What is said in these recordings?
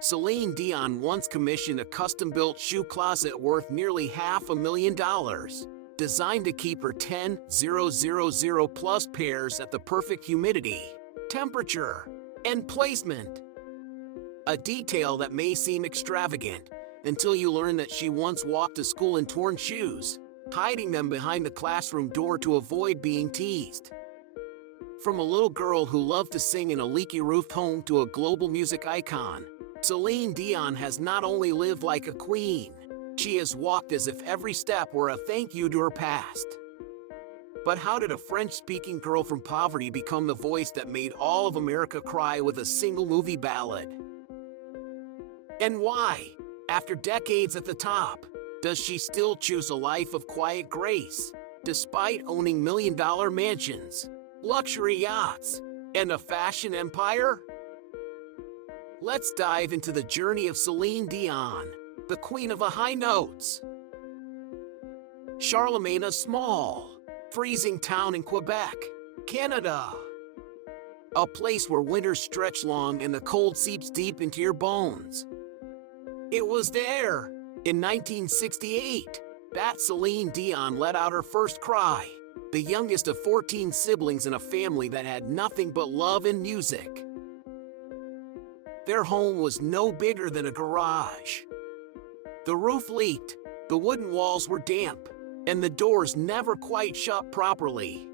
Céline Dion once commissioned a custom-built shoe closet worth nearly $500,000, designed to keep her 10,000 plus pairs at the perfect humidity, temperature, and placement. A detail that may seem extravagant until you learn that she once walked to school in torn shoes, hiding them behind the classroom door to avoid being teased. From a little girl who loved to sing in a leaky-roofed home to a global music icon, Céline Dion has not only lived like a queen, she has walked as if every step were a thank you to her past. But how did a French-speaking girl from poverty become the voice that made all of America cry with a single movie ballad? And why, after decades at the top, does she still choose a life of quiet grace, despite owning million-dollar mansions, luxury yachts, and a fashion empire? Let's dive into the journey of Céline Dion, the queen of the high notes. Charlemagne, a small, freezing town in Quebec, Canada. A place where winters stretch long and the cold seeps deep into your bones. It was there, in 1968, that Céline Dion let out her first cry, the youngest of 14 siblings in a family that had nothing but love and music. Their home was no bigger than a garage. The roof leaked, the wooden walls were damp, and the doors never quite shut properly.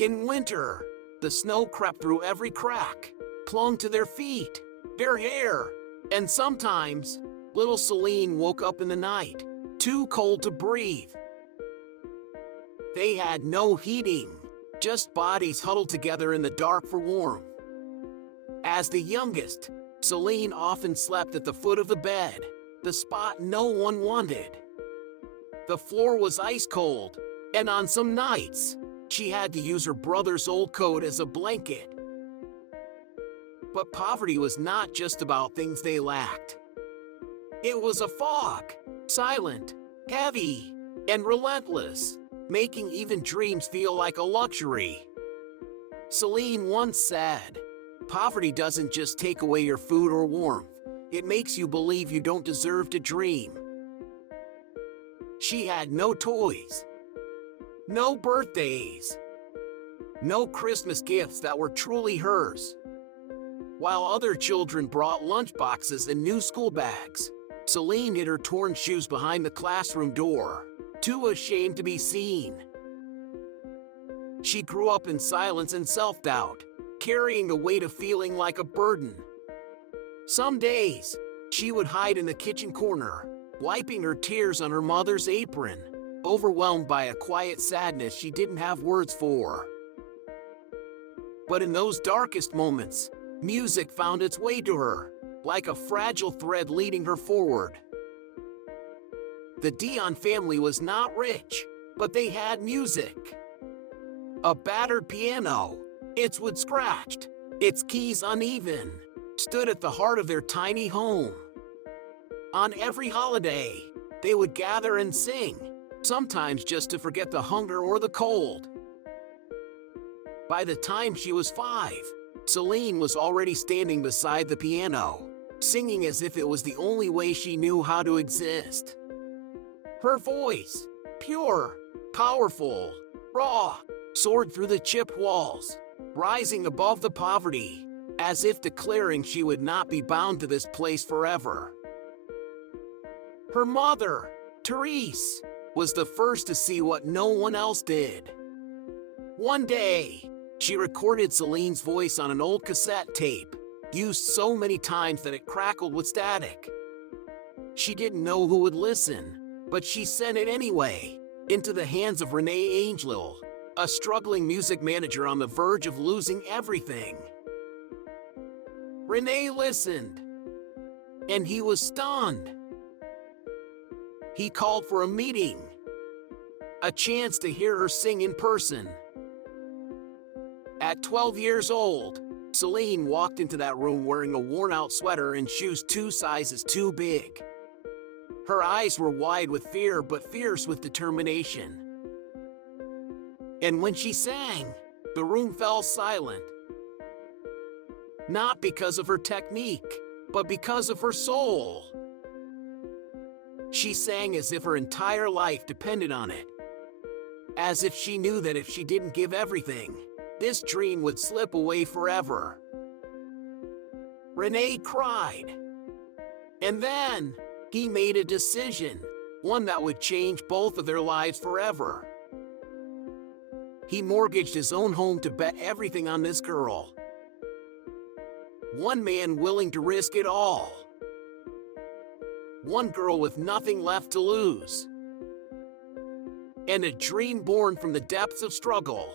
In winter, the snow crept through every crack, clung to their feet, their hair, and sometimes, little Céline woke up in the night, too cold to breathe. They had no heating, just bodies huddled together in the dark for warmth. As the youngest, Céline often slept at the foot of the bed, the spot no one wanted. The floor was ice cold, and on some nights, she had to use her brother's old coat as a blanket. But poverty was not just about things they lacked. It was a fog, silent, heavy, and relentless, making even dreams feel like a luxury. Céline once said, "Poverty doesn't just take away your food or warmth, it makes you believe you don't deserve to dream." She had no toys, no birthdays, no Christmas gifts that were truly hers. While other children brought lunchboxes and new school bags, Céline hid her torn shoes behind the classroom door, too ashamed to be seen. She grew up in silence and self-doubt, carrying the weight of feeling like a burden. Some days, she would hide in the kitchen corner, wiping her tears on her mother's apron, overwhelmed by a quiet sadness she didn't have words for. But in those darkest moments, music found its way to her, like a fragile thread leading her forward. The Dion family was not rich, but they had music. A battered piano, its wood scratched, its keys uneven, stood at the heart of their tiny home. On every holiday, they would gather and sing, sometimes just to forget the hunger or the cold. By the time she was 5, Céline was already standing beside the piano, singing as if it was the only way she knew how to exist. Her voice, pure, powerful, raw, soared through the chipped walls, rising above the poverty, as if declaring she would not be bound to this place forever. Her mother, Therese, was the first to see what no one else did. One day, she recorded Céline's voice on an old cassette tape, used so many times that it crackled with static. She didn't know who would listen, but she sent it anyway, into the hands of René Angel, a struggling music manager on the verge of losing everything. René listened, and he was stunned. He called for a meeting, a chance to hear her sing in person. At 12 years old, Céline walked into that room wearing a worn-out sweater and shoes 2 sizes too big. Her eyes were wide with fear but fierce with determination. And when she sang, the room fell silent. Not because of her technique, but because of her soul. She sang as if her entire life depended on it, as if she knew that if she didn't give everything, this dream would slip away forever. Renee cried. And then, he made a decision, one that would change both of their lives forever. He mortgaged his own home to bet everything on this girl. One man willing to risk it all. One girl with nothing left to lose. And a dream born from the depths of struggle.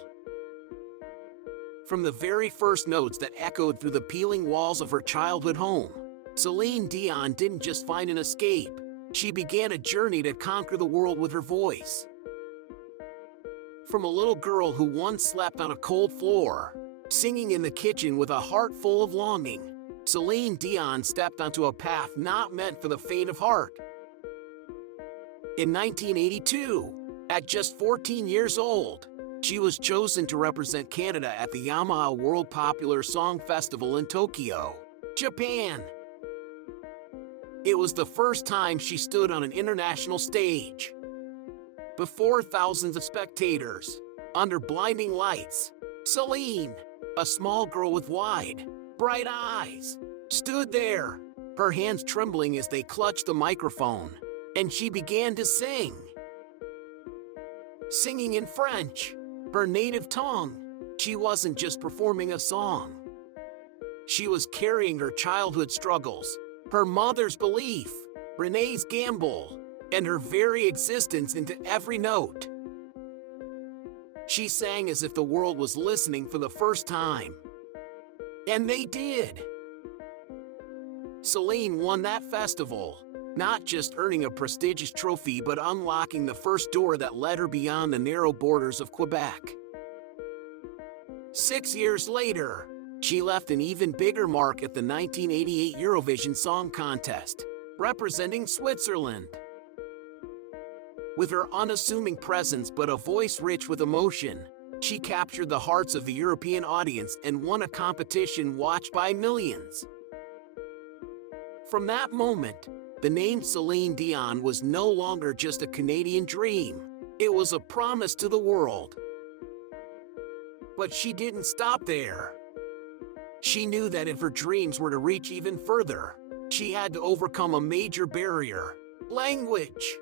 From the very first notes that echoed through the peeling walls of her childhood home, Céline Dion didn't just find an escape. She began a journey to conquer the world with her voice. From a little girl who once slept on a cold floor, singing in the kitchen with a heart full of longing, Céline Dion stepped onto a path not meant for the faint of heart. In 1982, at just 14 years old, she was chosen to represent Canada at the Yamaha World Popular Song Festival in Tokyo, Japan. It was the first time she stood on an international stage, before thousands of spectators, under blinding lights. Céline, a small girl with wide, bright eyes, stood there, her hands trembling as they clutched the microphone, and she began to sing. Singing in French, her native tongue, she wasn't just performing a song. She was carrying her childhood struggles, her mother's belief, Renee's gamble, and her very existence into every note. She sang as if the world was listening for the first time. And they did. Céline won that festival, not just earning a prestigious trophy but unlocking the first door that led her beyond the narrow borders of Quebec. 6 years later, she left an even bigger mark at the 1988 Eurovision Song Contest, representing Switzerland. With her unassuming presence but a voice rich with emotion, she captured the hearts of the European audience and won a competition watched by millions. From that moment, the name Céline Dion was no longer just a Canadian dream, it was a promise to the world. But she didn't stop there. She knew that if her dreams were to reach even further, she had to overcome a major barrier: language.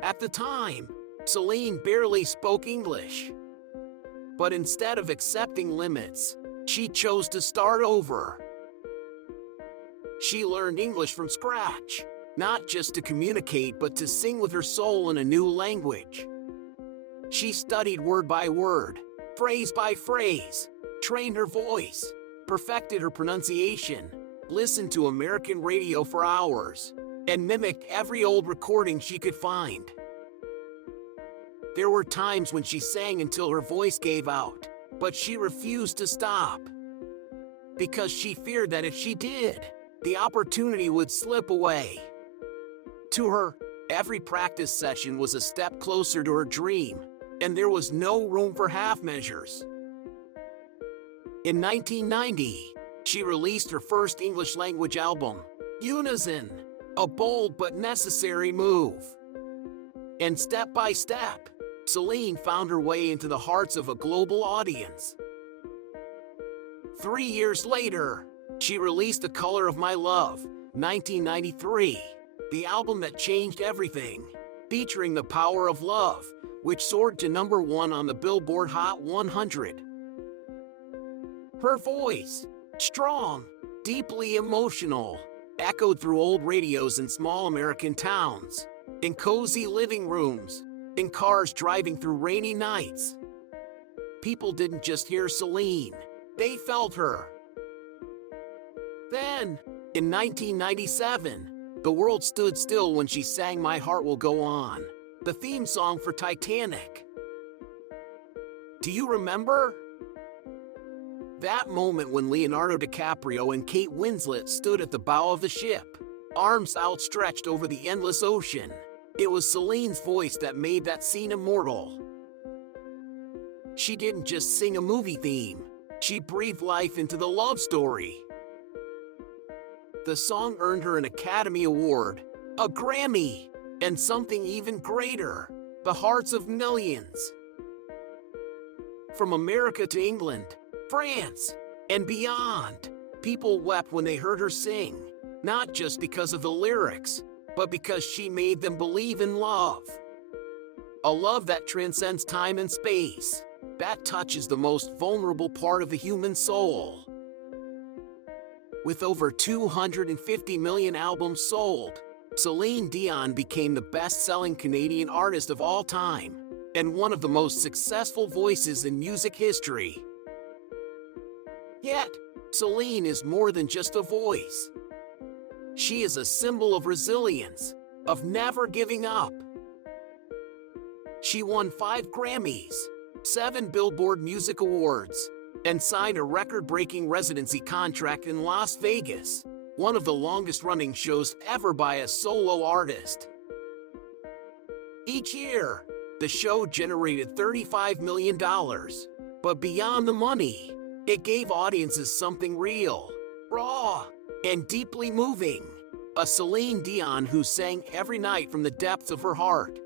At the time, Céline barely spoke English. But instead of accepting limits, she chose to start over. She learned English from scratch, not just to communicate but to sing with her soul in a new language. She studied word by word, phrase by phrase, trained her voice, perfected her pronunciation, listened to American radio for hours, and mimicked every old recording she could find. There were times when she sang until her voice gave out, but she refused to stop. Because she feared that if she did, the opportunity would slip away. To her, every practice session was a step closer to her dream, and there was no room for half measures. In 1990, she released her first English-language album, Unison, a bold but necessary move. And step by step, Céline found her way into the hearts of a global audience. 3 years later, she released The Color of My Love, 1993, the album that changed everything, featuring the power of love, which soared to #1 on the Billboard Hot 100. Her voice, strong, deeply emotional, echoed through old radios in small American towns, in cozy living rooms, in cars driving through rainy nights. People didn't just hear Céline, they felt her. Then, in 1997, the world stood still when she sang My Heart Will Go On, the theme song for Titanic. Do you remember? That moment when Leonardo DiCaprio and Kate Winslet stood at the bow of the ship, arms outstretched over the endless ocean. It was Céline's voice that made that scene immortal. She didn't just sing a movie theme, she breathed life into the love story. The song earned her an Academy Award, a Grammy, and something even greater, the hearts of millions. From America to England, France, and beyond, people wept when they heard her sing, not just because of the lyrics, but because she made them believe in love. A love that transcends time and space, that touches the most vulnerable part of the human soul. With over 250 million albums sold, Céline Dion became the best-selling Canadian artist of all time, and one of the most successful voices in music history. Yet, Céline is more than just a voice. She is a symbol of resilience, of never giving up. She won 5 Grammys, 7 Billboard Music Awards, and signed a record-breaking residency contract in Las Vegas, one of the longest-running shows ever by a solo artist. Each year, the show generated $35 million, but beyond the money, it gave audiences something real, raw, and deeply moving. A Céline Dion who sang every night from the depths of her heart.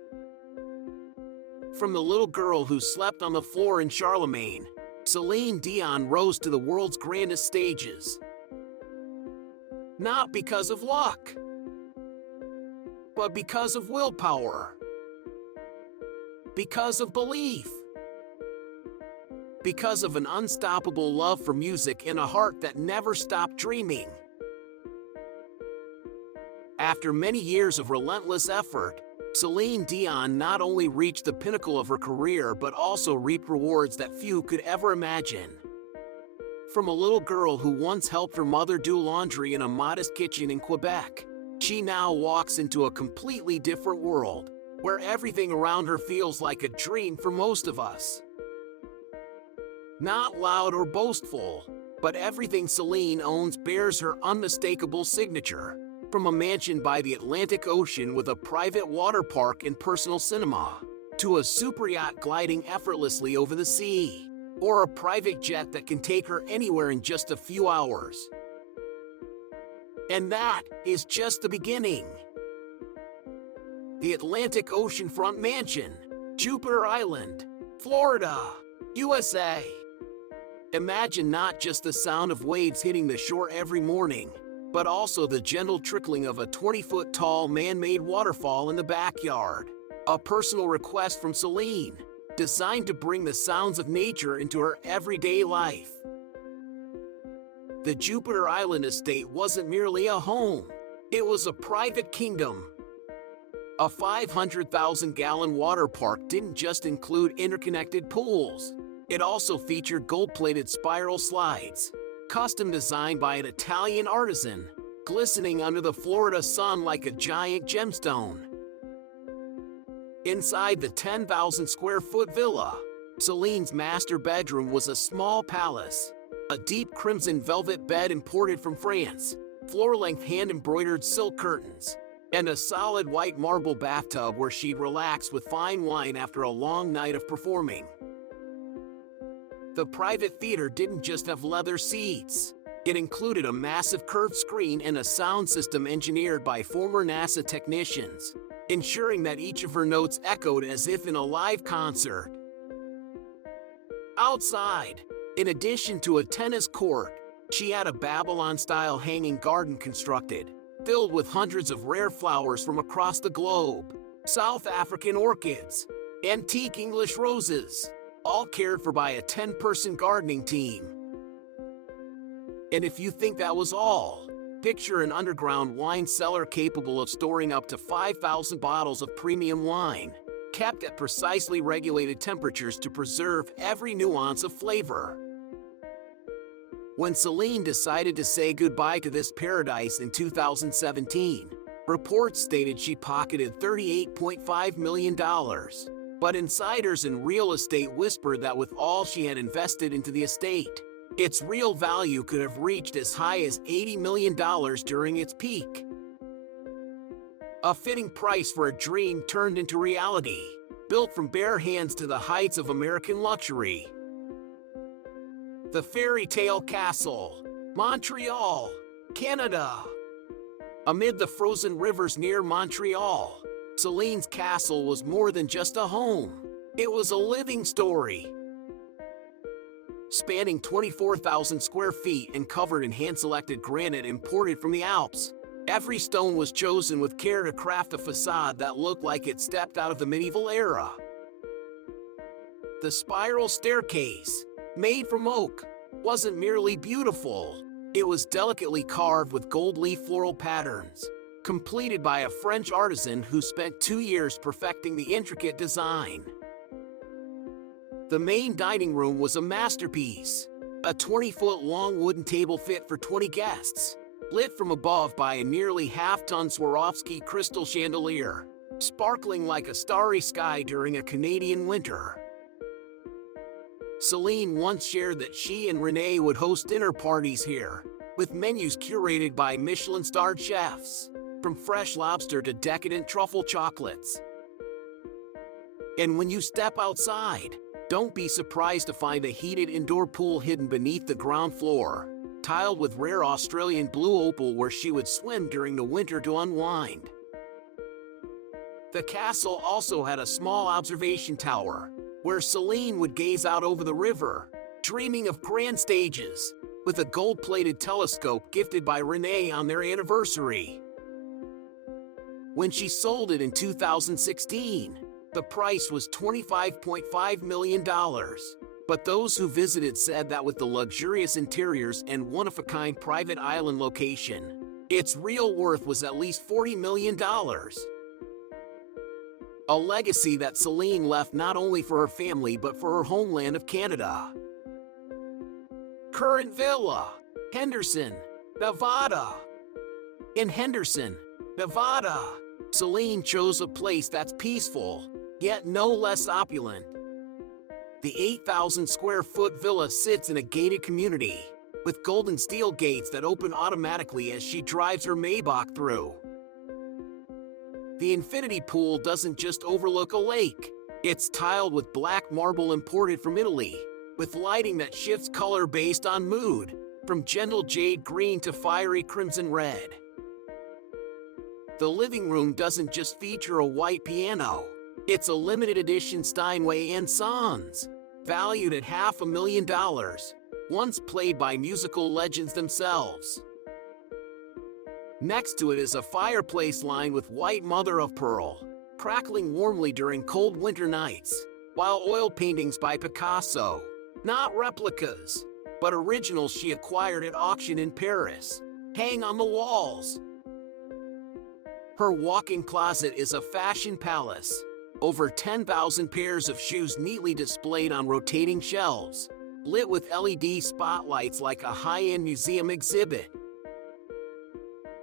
From the little girl who slept on the floor in Charlemagne, Céline Dion rose to the world's grandest stages. Not because of luck, but because of willpower. Because of belief. Because of an unstoppable love for music and a heart that never stopped dreaming. After many years of relentless effort, Céline Dion not only reached the pinnacle of her career but also reaped rewards that few could ever imagine. From a little girl who once helped her mother do laundry in a modest kitchen in Quebec, she now walks into a completely different world, where everything around her feels like a dream for most of us. Not loud or boastful, but everything Céline owns bears her unmistakable signature. From a mansion by the Atlantic Ocean with a private water park and personal cinema, to a super yacht gliding effortlessly over the sea, or a private jet that can take her anywhere in just a few hours. And that is just the beginning. The Atlantic Oceanfront Mansion, Jupiter Island, Florida, USA. Imagine not just the sound of waves hitting the shore every morning, but also the gentle trickling of a 20-foot-tall man-made waterfall in the backyard. A personal request from Céline, designed to bring the sounds of nature into her everyday life. The Jupiter Island estate wasn't merely a home, it was a private kingdom. A 500,000-gallon water park didn't just include interconnected pools, it also featured gold-plated spiral slides, custom designed by an Italian artisan, glistening under the Florida sun like a giant gemstone. Inside the 10,000-square-foot villa, Céline's master bedroom was a small palace, a deep crimson velvet bed imported from France, floor-length hand-embroidered silk curtains, and a solid white marble bathtub where she'd relax with fine wine after a long night of performing. The private theater didn't just have leather seats. It included a massive curved screen and a sound system engineered by former NASA technicians, ensuring that each of her notes echoed as if in a live concert. Outside, in addition to a tennis court, she had a Babylon-style hanging garden constructed, filled with hundreds of rare flowers from across the globe, South African orchids, antique English roses, all cared for by a 10-person gardening team. And if you think that was all, picture an underground wine cellar capable of storing up to 5,000 bottles of premium wine, kept at precisely regulated temperatures to preserve every nuance of flavor. When Céline decided to say goodbye to this paradise in 2017, reports stated she pocketed $38.5 million. But insiders in real estate whispered that with all she had invested into the estate, its real value could have reached as high as $80 million during its peak. A fitting price for a dream turned into reality, built from bare hands to the heights of American luxury. The Fairy Tale Castle, Montreal, Canada. Amid the frozen rivers near Montreal, Céline's castle was more than just a home. It was a living story. Spanning 24,000 square feet and covered in hand-selected granite imported from the Alps, every stone was chosen with care to craft a facade that looked like it stepped out of the medieval era. The spiral staircase, made from oak, wasn't merely beautiful. It was delicately carved with gold leaf floral patterns, completed by a French artisan who spent 2 years perfecting the intricate design. The main dining room was a masterpiece, a 20-foot-long wooden table fit for 20 guests, lit from above by a nearly half-ton Swarovski crystal chandelier, sparkling like a starry sky during a Canadian winter. Céline once shared that she and René would host dinner parties here, with menus curated by Michelin-starred chefs, from fresh lobster to decadent truffle chocolates. And when you step outside, don't be surprised to find a heated indoor pool hidden beneath the ground floor, tiled with rare Australian blue opal where she would swim during the winter to unwind. The castle also had a small observation tower, where Céline would gaze out over the river, dreaming of grand stages, with a gold-plated telescope gifted by René on their anniversary. When she sold it in 2016, the price was $25.5 million, but those who visited said that with the luxurious interiors and one-of-a-kind private island location, its real worth was at least $40 million. A legacy that Céline left not only for her family but for her homeland of Canada. Current villa, Henderson, Nevada. In Henderson, Nevada, Céline chose a place that's peaceful, yet no less opulent. The 8,000-square-foot villa sits in a gated community, with golden steel gates that open automatically as she drives her Maybach through. The infinity pool doesn't just overlook a lake. It's tiled with black marble imported from Italy, with lighting that shifts color based on mood, from gentle jade green to fiery crimson red. The living room doesn't just feature a white piano. It's a limited edition Steinway & Sons, valued at $500,000, once played by musical legends themselves. Next to it is a fireplace lined with white mother-of-pearl, crackling warmly during cold winter nights, while oil paintings by Picasso, not replicas, but originals she acquired at auction in Paris, hang on the walls. Her walk-in closet is a fashion palace, over 10,000 pairs of shoes neatly displayed on rotating shelves, lit with LED spotlights like a high-end museum exhibit.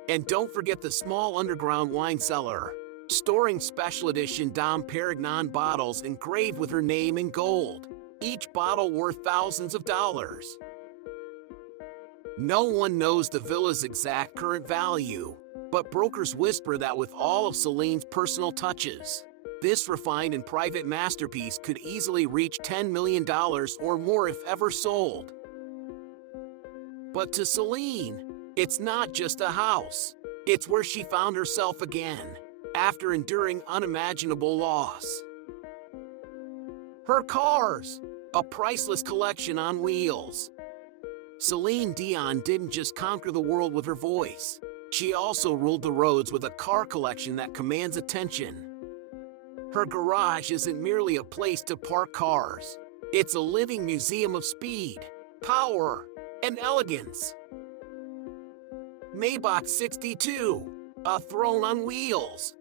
And don't forget the small underground wine cellar, storing special edition Dom Perignon bottles engraved with her name in gold, each bottle worth thousands of dollars. No one knows the villa's exact current value, but brokers whisper that with all of Céline's personal touches, this refined and private masterpiece could easily reach $10 million or more if ever sold. But to Céline, it's not just a house. It's where she found herself again, after enduring unimaginable loss. Her cars, a priceless collection on wheels. Céline Dion didn't just conquer the world with her voice. She also ruled the roads with a car collection that commands attention. Her garage isn't merely a place to park cars. It's a living museum of speed, power, and elegance. Maybach 62, a throne on wheels.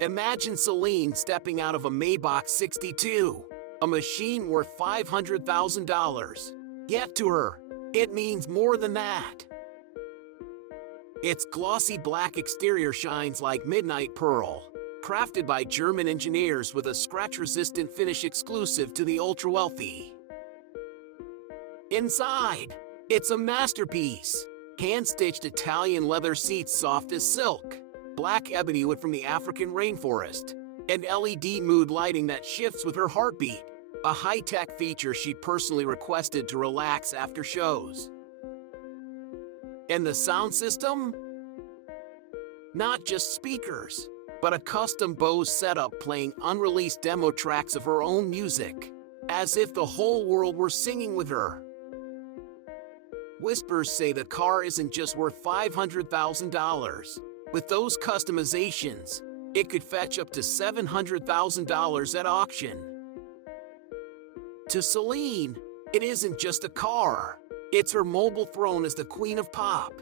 Imagine Céline stepping out of a Maybach 62, a machine worth $500,000. Yet to her, it means more than that. Its glossy black exterior shines like midnight pearl, crafted by German engineers with a scratch-resistant finish exclusive to the ultra-wealthy. Inside, it's a masterpiece. Hand-stitched Italian leather seats soft as silk, black ebony wood from the African rainforest, and LED mood lighting that shifts with her heartbeat, a high-tech feature she personally requested to relax after shows. And the sound system? Not just speakers, but a custom Bose setup playing unreleased demo tracks of her own music, as if the whole world were singing with her. Whispers say the car isn't just worth $500,000. With those customizations, it could fetch up to $700,000 at auction. To Céline, it isn't just a car, it's her mobile throne as the queen of pop.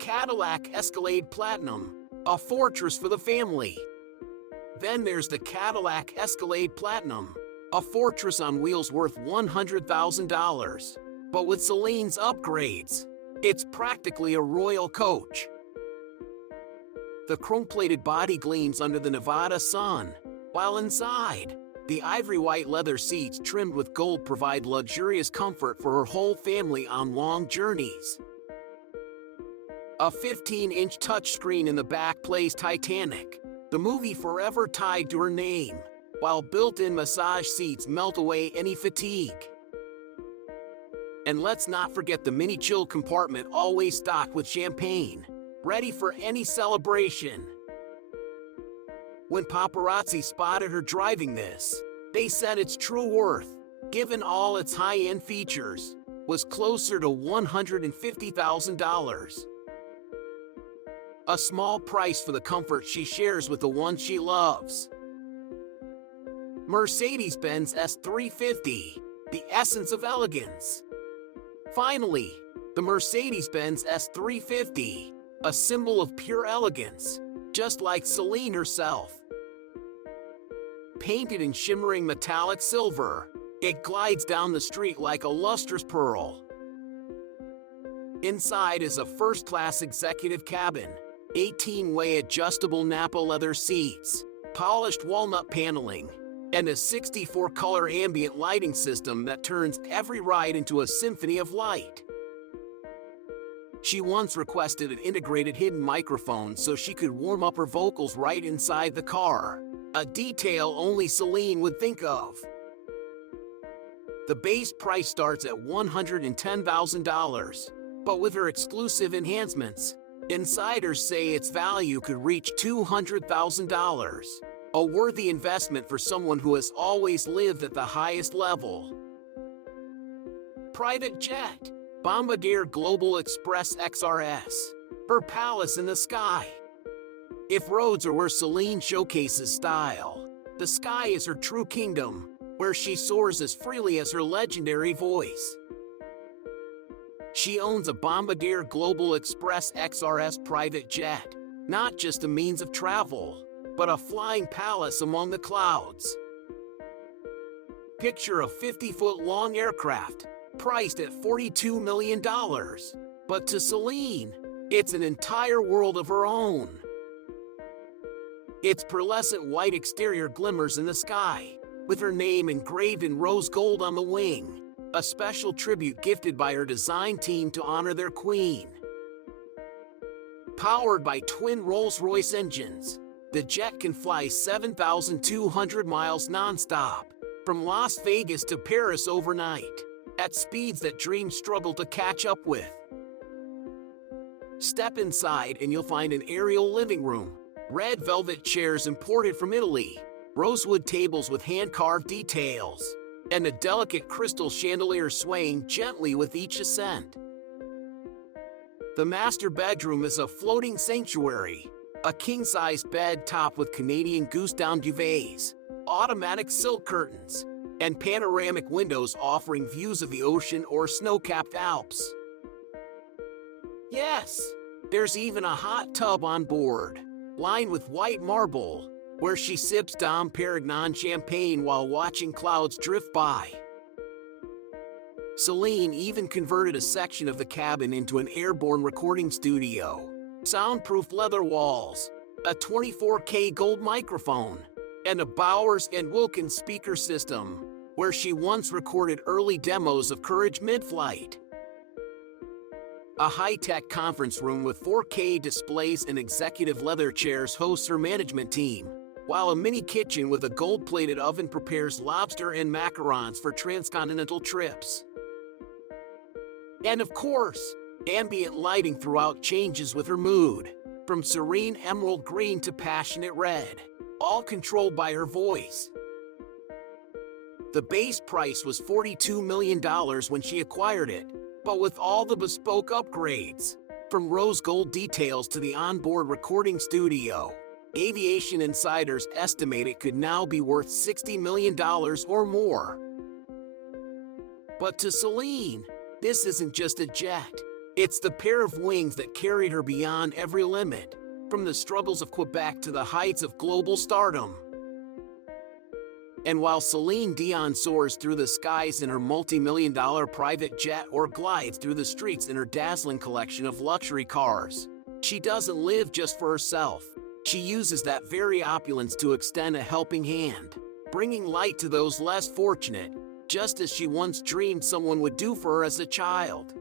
Cadillac Escalade Platinum, a fortress for the family. Then there's the Cadillac Escalade Platinum, a fortress on wheels worth $100,000. But with Céline's upgrades, it's practically a royal coach. The chrome-plated body gleams under the Nevada sun, while inside, the ivory-white leather seats trimmed with gold provide luxurious comfort for her whole family on long journeys. A 15-inch touchscreen in the back plays Titanic, the movie forever tied to her name, while built-in massage seats melt away any fatigue. And let's not forget the mini chill compartment always stocked with champagne, ready for any celebration. When paparazzi spotted her driving this, they said its true worth, given all its high-end features, was closer to $150,000. A small price for the comfort she shares with the one she loves. Mercedes-Benz S350, the essence of elegance. Finally, the Mercedes-Benz S350, a symbol of pure elegance, just like Céline herself. Painted in shimmering metallic silver, it glides down the street like a lustrous pearl. Inside is a first-class executive cabin, 18-way adjustable Napa leather seats, polished walnut paneling, and a 64-color ambient lighting system that turns every ride into a symphony of light. She once requested an integrated hidden microphone so she could warm up her vocals right inside the car, a detail only Céline would think of. The base price starts at $110,000, but with her exclusive enhancements, insiders say its value could reach $200,000, a worthy investment for someone who has always lived at the highest level. Private jet, Bombardier Global Express XRS, her palace in the sky. If roads are where Céline showcases style, the sky is her true kingdom, where she soars as freely as her legendary voice. She owns a Bombardier Global Express XRS private jet, not just a means of travel, but a flying palace among the clouds. Picture a 50-foot-long aircraft, priced at $42 million. But to Céline, it's an entire world of her own. Its pearlescent white exterior glimmers in the sky, with her name engraved in rose gold on the wing, a special tribute gifted by her design team to honor their queen. Powered by twin Rolls-Royce engines, the jet can fly 7,200 miles non-stop, from Las Vegas to Paris overnight, at speeds that dreams struggle to catch up with. Step inside and you'll find an aerial living room, red velvet chairs imported from Italy, rosewood tables with hand-carved details, and a delicate crystal chandelier swaying gently with each ascent. The master bedroom is a floating sanctuary, a king-sized bed topped with Canadian goose-down duvets, automatic silk curtains, and panoramic windows offering views of the ocean or snow-capped Alps. Yes, there's even a hot tub on board, lined with white marble, where she sips Dom Perignon champagne while watching clouds drift by. Céline even converted a section of the cabin into an airborne recording studio, soundproof leather walls, a 24K gold microphone, and a Bowers & Wilkins speaker system, where she once recorded early demos of Courage mid-flight. A high-tech conference room with 4K displays and executive leather chairs hosts her management team, while a mini kitchen with a gold-plated oven prepares lobster and macarons for transcontinental trips. And of course, ambient lighting throughout changes with her mood, from serene emerald green to passionate red, all controlled by her voice. The base price was $42 million when she acquired it, but with all the bespoke upgrades, from rose gold details to the onboard recording studio, aviation insiders estimate it could now be worth $60 million or more. But to Céline, this isn't just a jet. It's the pair of wings that carried her beyond every limit, from the struggles of Quebec to the heights of global stardom. And while Céline Dion soars through the skies in her multi-million-dollar private jet or glides through the streets in her dazzling collection of luxury cars, she doesn't live just for herself. She uses that very opulence to extend a helping hand, bringing light to those less fortunate, just as she once dreamed someone would do for her as a child.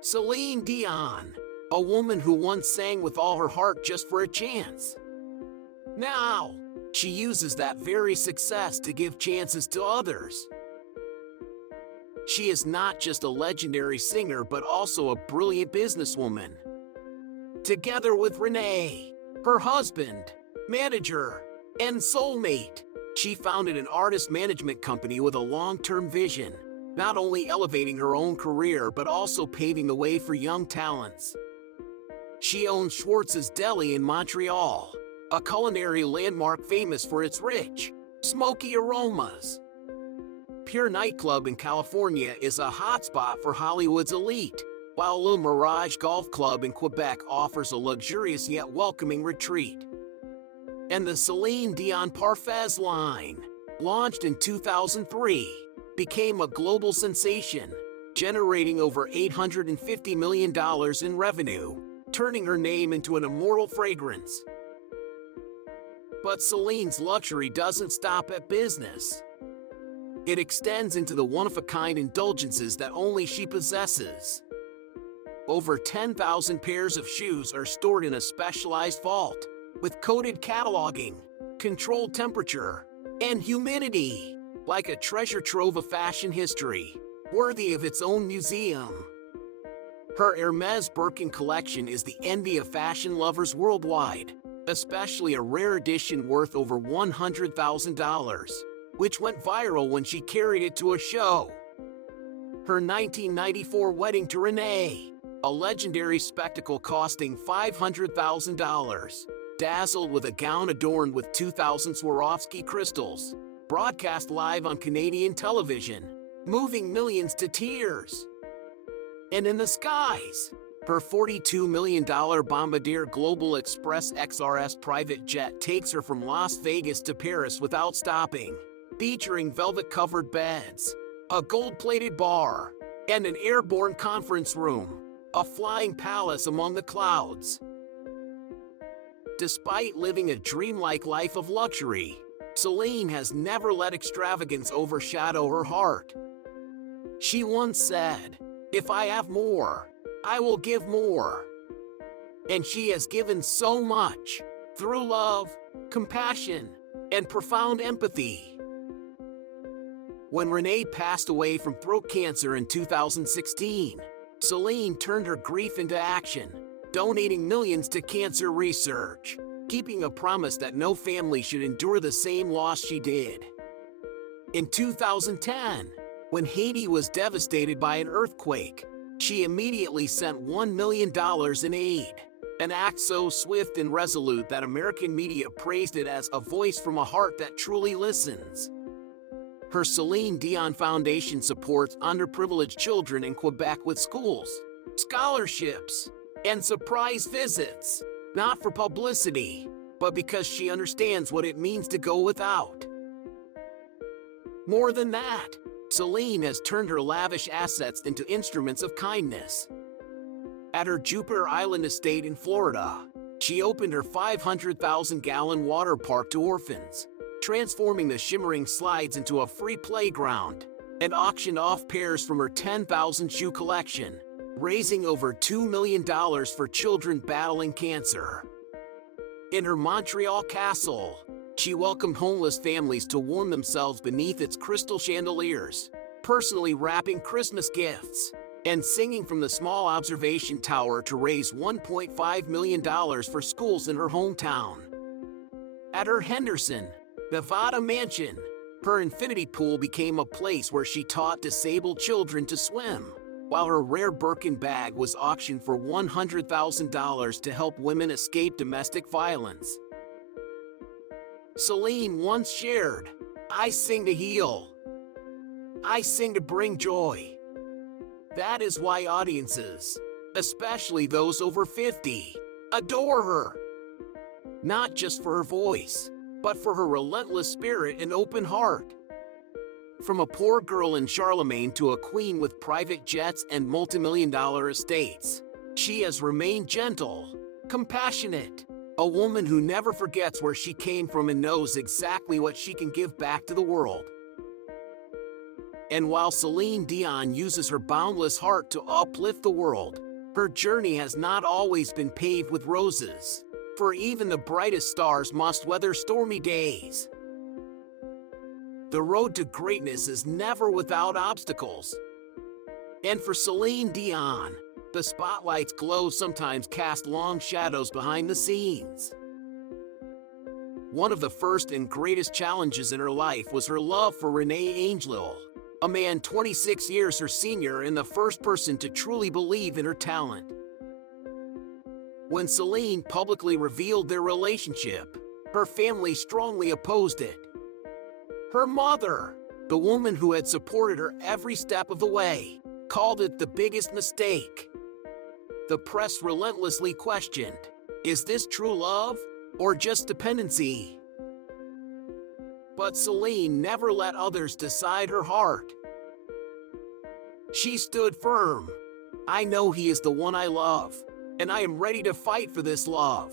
Céline Dion, a woman who once sang with all her heart just for a chance. Now, she uses that very success to give chances to others. She is not just a legendary singer but also a brilliant businesswoman. Together with René, her husband, manager, and soulmate, she founded an artist management company with a long-term vision, not only elevating her own career but also paving the way for young talents. She owns Schwartz's Deli in Montreal, a culinary landmark famous for its rich, smoky aromas. Pure Nightclub in California is a hotspot for Hollywood's elite, while Le Mirage Golf Club in Quebec offers a luxurious yet welcoming retreat. And the Céline Dion Parfait line, launched in 2003, became a global sensation, generating over $850 million in revenue, turning her name into an immortal fragrance. But Céline's luxury doesn't stop at business. It extends into the one-of-a-kind indulgences that only she possesses. Over 10,000 pairs of shoes are stored in a specialized vault, with coded cataloging, controlled temperature, and humidity, like a treasure trove of fashion history, worthy of its own museum. Her Hermès Birkin collection is the envy of fashion lovers worldwide, especially a rare edition worth over $100,000, which went viral when she carried it to a show. Her 1994 wedding to René, a legendary spectacle costing $500,000, dazzled with a gown adorned with 2,000 Swarovski crystals, broadcast live on Canadian television, moving millions to tears. And in the skies, her $42 million Bombardier Global Express XRS private jet takes her from Las Vegas to Paris without stopping, featuring velvet-covered beds, a gold-plated bar, and an airborne conference room, a flying palace among the clouds. Despite living a dreamlike life of luxury, Céline has never let extravagance overshadow her heart. She once said, "If I have more, I will give more." And she has given so much, through love, compassion, and profound empathy. When René passed away from throat cancer in 2016, Céline turned her grief into action, donating millions to cancer research, keeping a promise that no family should endure the same loss she did. In 2010, when Haiti was devastated by an earthquake, she immediately sent $1 million in aid, an act so swift and resolute that American media praised it as a voice from a heart that truly listens. Her Céline Dion Foundation supports underprivileged children in Quebec with schools, scholarships, and surprise visits, not for publicity, but because she understands what it means to go without. More than that, Céline has turned her lavish assets into instruments of kindness. At her Jupiter Island estate in Florida, she opened her 500,000-gallon water park to orphans, transforming the shimmering slides into a free playground, and auctioned off pairs from her 10,000-shoe collection, raising over $2 million for children battling cancer. In her Montreal castle, she welcomed homeless families to warm themselves beneath its crystal chandeliers, personally wrapping Christmas gifts, and singing from the small observation tower to raise $1.5 million for schools in her hometown. At her Henderson, Nevada mansion, her infinity pool became a place where she taught disabled children to swim, while her rare Birkin bag was auctioned for $100,000 to help women escape domestic violence. Céline once shared, "I sing to heal. I sing to bring joy." That is why audiences, especially those over 50, adore her. Not just for her voice, but for her relentless spirit and open heart. From a poor girl in Charlemagne to a queen with private jets and multimillion-dollar estates, she has remained gentle, compassionate, a woman who never forgets where she came from and knows exactly what she can give back to the world. And while Céline Dion uses her boundless heart to uplift the world, her journey has not always been paved with roses, for even the brightest stars must weather stormy days. The road to greatness is never without obstacles. And for Céline Dion, the spotlight's glow sometimes cast long shadows behind the scenes. One of the first and greatest challenges in her life was her love for René Angelil, a man 26 years her senior and the first person to truly believe in her talent. When Céline publicly revealed their relationship, her family strongly opposed it. Her mother, the woman who had supported her every step of the way, called it the biggest mistake. The press relentlessly questioned, is this true love, or just dependency? But Céline never let others decide her heart. She stood firm. "I know he is the one I love, and I am ready to fight for this love."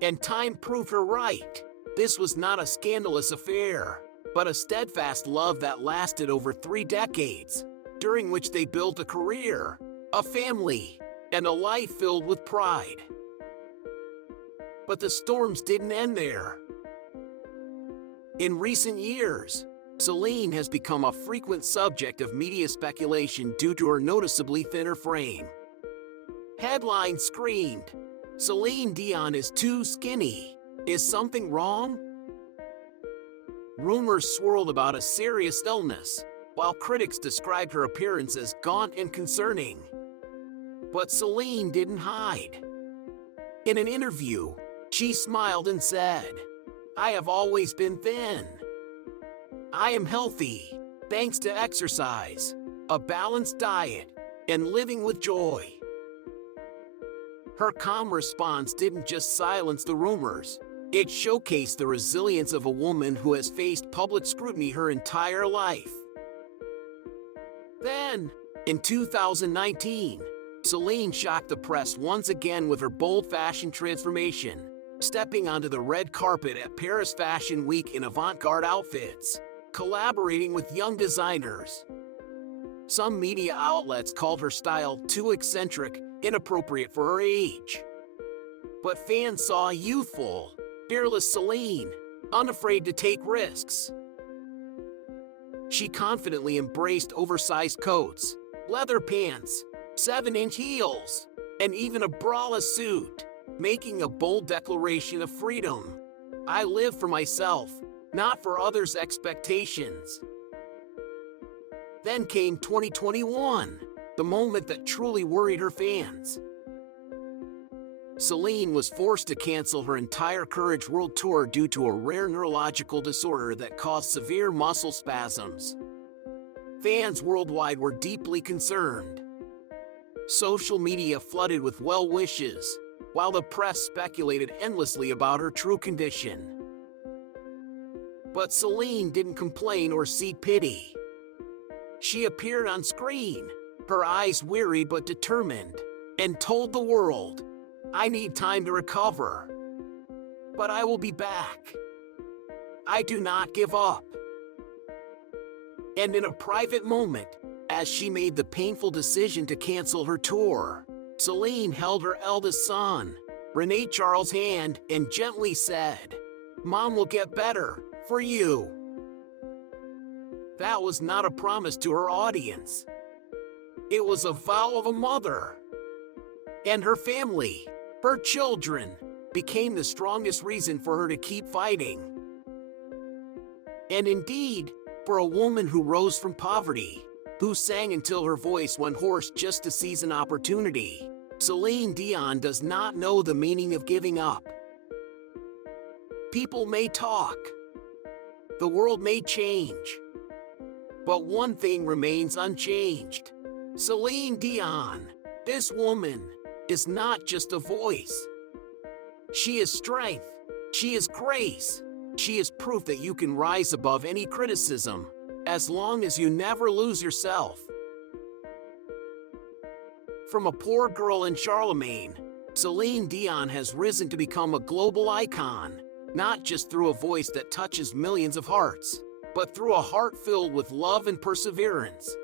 And time proved her right. This was not a scandalous affair, but a steadfast love that lasted over 3 decades, during which they built a career, a family, and a life filled with pride. But the storms didn't end there. In recent years, Céline has become a frequent subject of media speculation due to her noticeably thinner frame. Headlines screamed, "Céline Dion is too skinny. Is something wrong?" Rumors swirled about a serious illness, while critics described her appearance as gaunt and concerning. But Céline didn't hide. In an interview, she smiled and said, "I have always been thin. I am healthy, thanks to exercise, a balanced diet, and living with joy." Her calm response didn't just silence the rumors, it showcased the resilience of a woman who has faced public scrutiny her entire life. Then, in 2019, Céline shocked the press once again with her bold fashion transformation, stepping onto the red carpet at Paris Fashion Week in avant-garde outfits, collaborating with young designers. Some media outlets called her style too eccentric, inappropriate for her age. But fans saw a youthful, fearless Céline, unafraid to take risks. She confidently embraced oversized coats, leather pants, 7-inch heels, and even a braless suit, making a bold declaration of freedom. "I live for myself, not for others' expectations." Then came 2021, the moment that truly worried her fans. Céline was forced to cancel her entire Courage World Tour due to a rare neurological disorder that caused severe muscle spasms. Fans worldwide were deeply concerned. Social media flooded with well wishes, while the press speculated endlessly about her true condition. But Céline didn't complain or seek pity. She appeared on screen, her eyes weary but determined, and told the world, "I need time to recover, but I will be back. I do not give up." And in a private moment, as she made the painful decision to cancel her tour, Céline held her eldest son, René Charles' hand and gently said, "Mom will get better, for you." That was not a promise to her audience. It was a vow of a mother. And her family, her children, became the strongest reason for her to keep fighting. And indeed, for a woman who rose from poverty, who sang until her voice went hoarse just to seize an opportunity, Céline Dion does not know the meaning of giving up. People may talk. The world may change. But one thing remains unchanged. Céline Dion, this woman, is not just a voice. She is strength. She is grace. She is proof that you can rise above any criticism, as long as you never lose yourself. From a poor girl in Charlemagne, Céline Dion has risen to become a global icon, not just through a voice that touches millions of hearts, but through a heart filled with love and perseverance.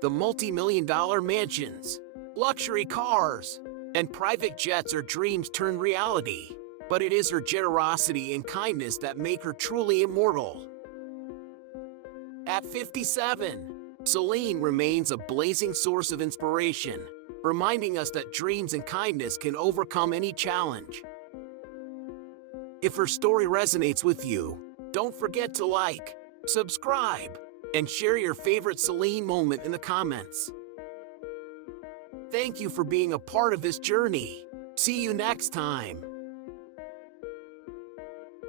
The multi-million-dollar mansions, luxury cars, and private jets are dreams turned reality, but it is her generosity and kindness that make her truly immortal. At 57, Céline remains a blazing source of inspiration, reminding us that dreams and kindness can overcome any challenge. If her story resonates with you, don't forget to like, subscribe, and share your favorite Céline moment in the comments. Thank you for being a part of this journey. See you next time.